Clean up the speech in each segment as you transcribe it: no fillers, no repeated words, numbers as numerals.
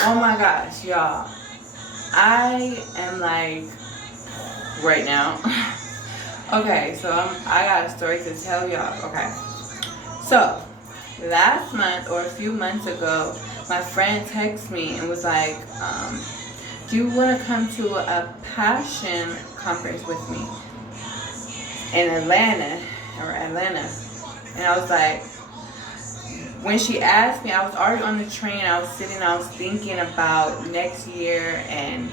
Oh my gosh, y'all. I am like right now. Okay, so I got a story to tell y'all. Okay. So, last month or a few months ago, my friend texted me and was like, do you want to come to a passion conference with me in Atlanta? And I was like, when she asked me, I was already on the train. I was thinking about next year, and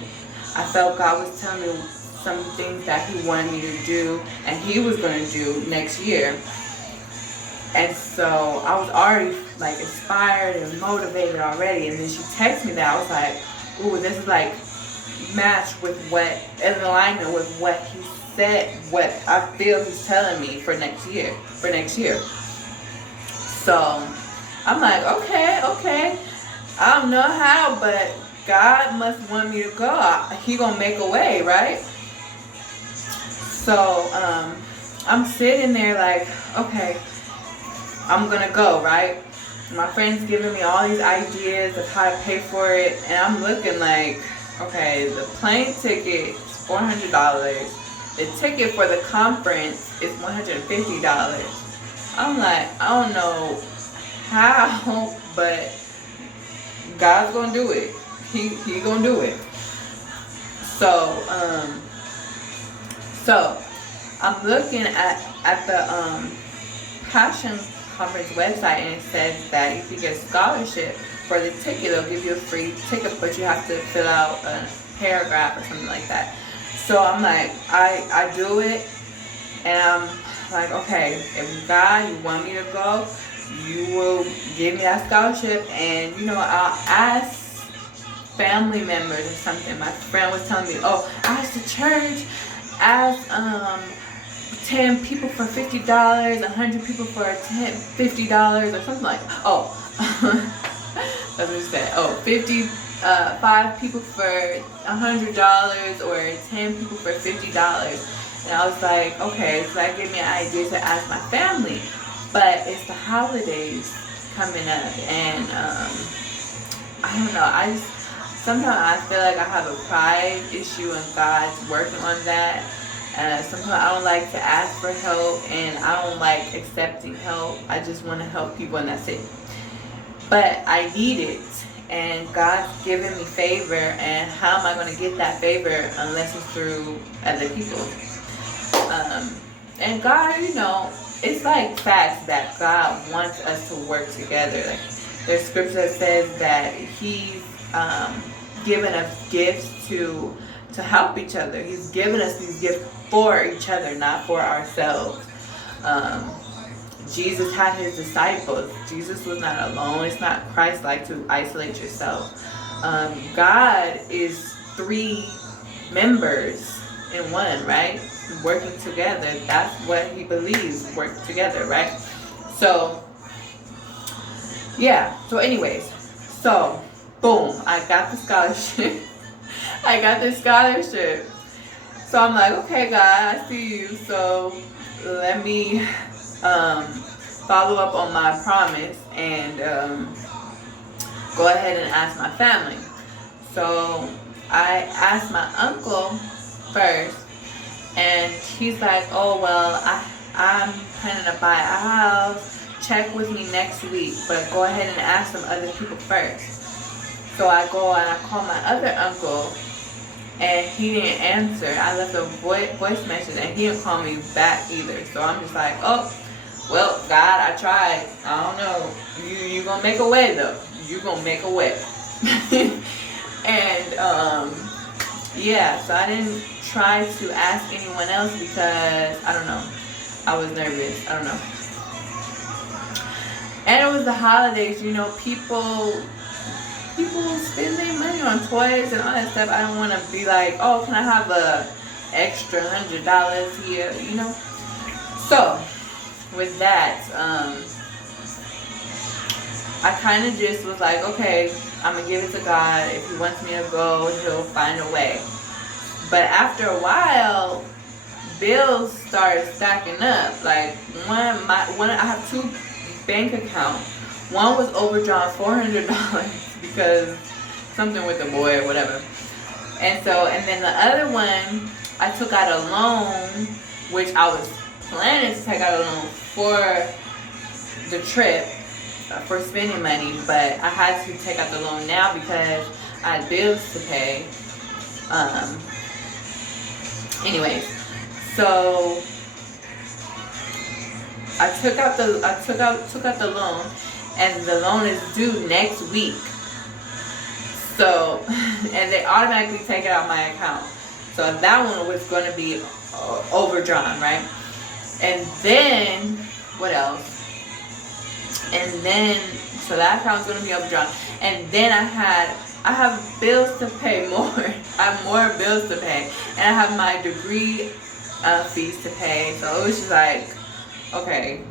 I felt God was telling me some things that He wanted me to do, and He was going to do next year. And so I was already like inspired and motivated already. And then she texted me that. I was like, ooh, this is like match with what, in alignment with what He said, what I feel He's telling me for next year. So I'm like, okay. I don't know how, but God must want me to go. He gonna make a way, right? So I'm sitting there like, okay, I'm gonna go, right? My friend's giving me all these ideas of how to pay for it, and I'm looking like, okay, the plane ticket is $400. The ticket for the conference is $150. I'm like, I don't know how, but God's gonna do it. He gonna do it. So so I'm looking at the Passion Conference website, and it says that if you get a scholarship for the ticket, they'll give you a free ticket, but you have to fill out a paragraph or something like that. So I'm like, I do it, and I'm like, okay, if God, you want me to go, you will give me that scholarship, and I'll ask family members or something. My friend was telling me, oh, ask the church, ask 10 people for $50, 100 people for $50 or something like that. Oh, that's what she said. Oh, 5 people for $100 or 10 people for $50. And I was like, okay, so that gave me an idea to ask my family. But it's the holidays coming up, and I don't know. Sometimes I feel like I have a pride issue, and God's working on that. Sometimes I don't like to ask for help, and I don't like accepting help. I just want to help people, and that's it. But I need it, and God's given me favor, and how am I going to get that favor unless it's through other people? And God, it's like facts that God wants us to work together. Like, there's scripture that says that He's given us gifts to help each other. He's given us these gifts for each other, not for ourselves. Jesus had His disciples. Jesus was not alone. It's not Christ-like to isolate yourself. God is 3 members in one, right? Working together. That's what He believes. Work together, right? So, yeah. So anyways. So, boom. I got the scholarship. I got this scholarship. So I'm like, okay, God, I see you. So let me follow up on my promise and go ahead and ask my family. So I asked my uncle first, and he's like, oh, well, I'm planning to buy a house. Check with me next week, but go ahead and ask some other people first. So I go and I call my other uncle, and he didn't answer. I left a voice message, and he didn't call me back either. So I'm just like, oh, well, God, I tried. I don't know. You gonna make a way, though. You gonna make a way. And yeah, so I didn't try to ask anyone else because I don't know. I was nervous. I don't know. And it was the holidays. People spend their money on toys and all that stuff. I don't want to be like, oh, can I have a extra $100 here? So with that, I kind of just was like, okay, I'm gonna give it to God. If He wants me to go, He'll find a way. But after a while, bills started stacking up. Like one, I have 2 bank accounts. One was overdrawn $400 because something with the boy or whatever. And then the other one, I took out a loan, which I was planning to take out a loan for the trip, for spending money, but I had to take out the loan now because I had bills to pay. Anyways, so I took out the loan, and the loan is due next week. So, and they automatically take it out my account. So that one was going to be overdrawn, right? And then, what else? And then, so that account was going to be overdrawn. And then I have bills to pay more. I have more bills to pay. And I have my degree fees to pay. So it was just like, okay,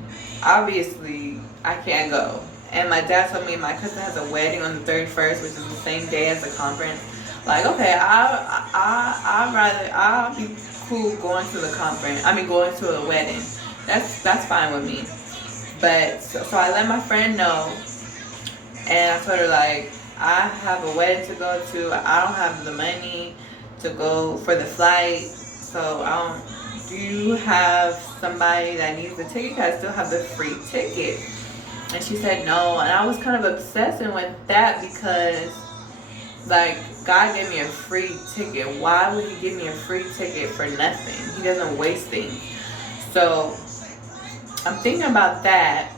obviously I can't go. And my dad told me my cousin has a wedding on the 31st, which is the same day as the conference. Like, okay, I'll be cool going to the conference. I mean, going to a wedding. That's fine with me. But so I let my friend know, and I told her, like, I have a wedding to go to. I don't have the money to go for the flight, so do you have somebody that needs the ticket? I still have the free ticket. And she said no, and I was kind of obsessing with that because, like, God gave me a free ticket. Why would He give me a free ticket for nothing? He doesn't waste things. So I'm thinking about that,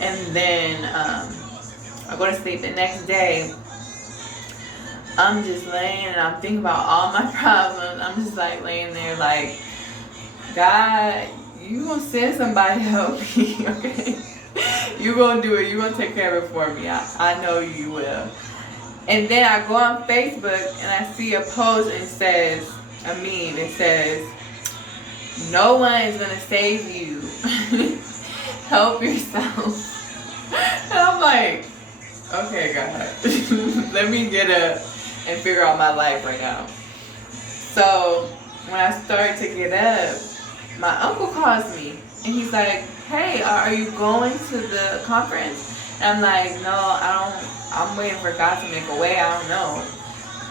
and then I go to sleep the next day. I'm just laying and I'm thinking about all my problems. I'm just like laying there like, God, you gonna send somebody to help me, okay? You gonna do it. You gonna take care of it for me. I know you will. And then I go on Facebook and I see a post and it says, a meme. It says, no one is gonna save you. Help yourself. And I'm like, okay, God, let me get up and figure out my life right now. So when I start to get up, my uncle calls me and he's like, hey, are you going to the conference? And I'm like, no, I'm waiting for God to make a way. I don't know.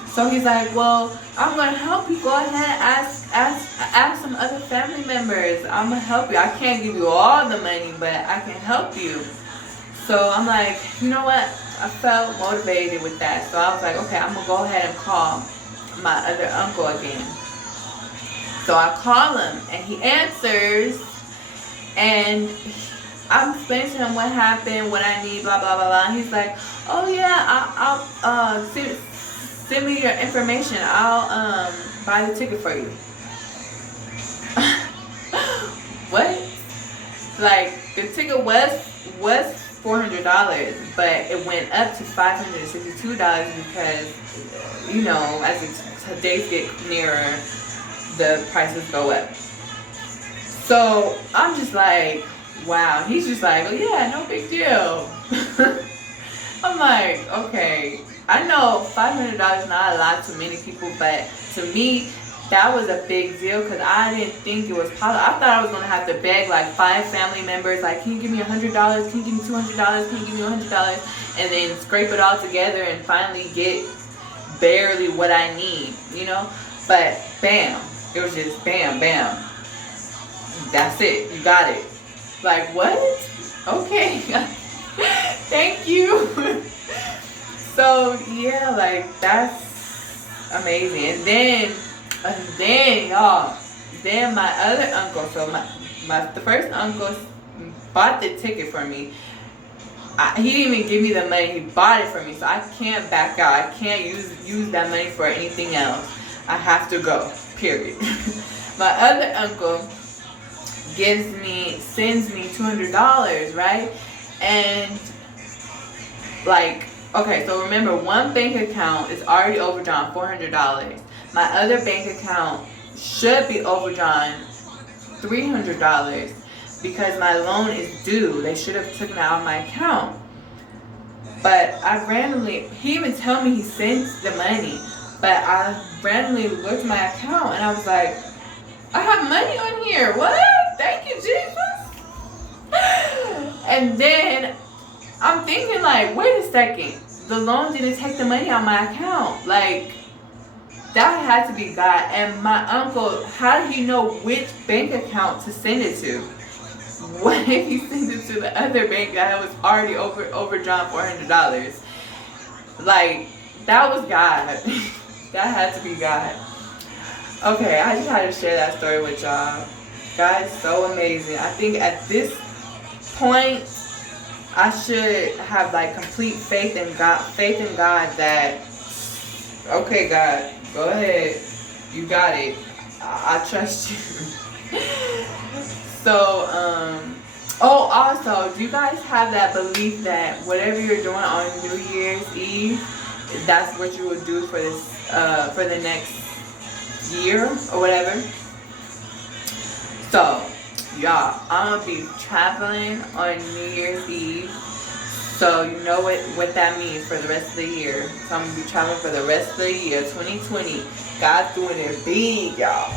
So he's like, well, I'm going to help you. Go ahead and ask some other family members. I'm going to help you. I can't give you all the money, but I can help you. So I'm like, you know what? I felt motivated with that. So I was like, okay, I'm going to go ahead and call my other uncle again. So I call him and he answers, and I'm explaining to him what happened, what I need, blah, blah, blah, blah. And he's like, oh yeah, I'll send me your information. I'll buy the ticket for you. What? Like, the ticket was $400, but it went up to $562 because, you know, as the days get nearer, the prices go up. So I'm just like, wow. He's just like, oh yeah, no big deal. I'm like, okay. I know $500 is not a lot to many people, but to me, that was a big deal because I didn't think it was possible. I thought I was going to have to beg like 5 family members, like, can you give me $100? Can you give me $200? Can you give me $100? And then scrape it all together and finally get barely what I need, you know? But bam, it was just bam, bam. That's it. You got it. Like, what? Okay. Thank you. So, yeah, like, that's amazing. And then, y'all, then my other uncle, so the first uncle bought the ticket for me. He didn't even give me the money. He bought it for me, so I can't back out. I can't use that money for anything else. I have to go, period. My other uncle sends me $200, right? And like, okay, so remember, one bank account is already overdrawn $400. My other bank account should be overdrawn $300 because my loan is due. They should have taken it out of my account. But he even told me he sends the money, but I randomly looked at my account and I was like, I have money on here. What? Thank you, Jesus. And then I'm thinking like, wait a second. the loan didn't take the money out my account. Like, that had to be God. And my uncle, how did he know which bank account to send it to? What if he sent it to the other bank that was already overdrawn $400? Like, that was God. That had to be God. Okay, I just had to share that story with y'all. God is so amazing. I think at this point, I should have like complete faith in God that, okay, God, go ahead. You got it. I trust you. So, also, do you guys have that belief that whatever you're doing on New Year's Eve, that's what you will do for this, for the next year or whatever? So, y'all, I'm gonna be traveling on New Year's Eve. So you know what that means for the rest of the year. So I'm gonna be traveling for the rest of the year, 2020. God's doing it big, y'all.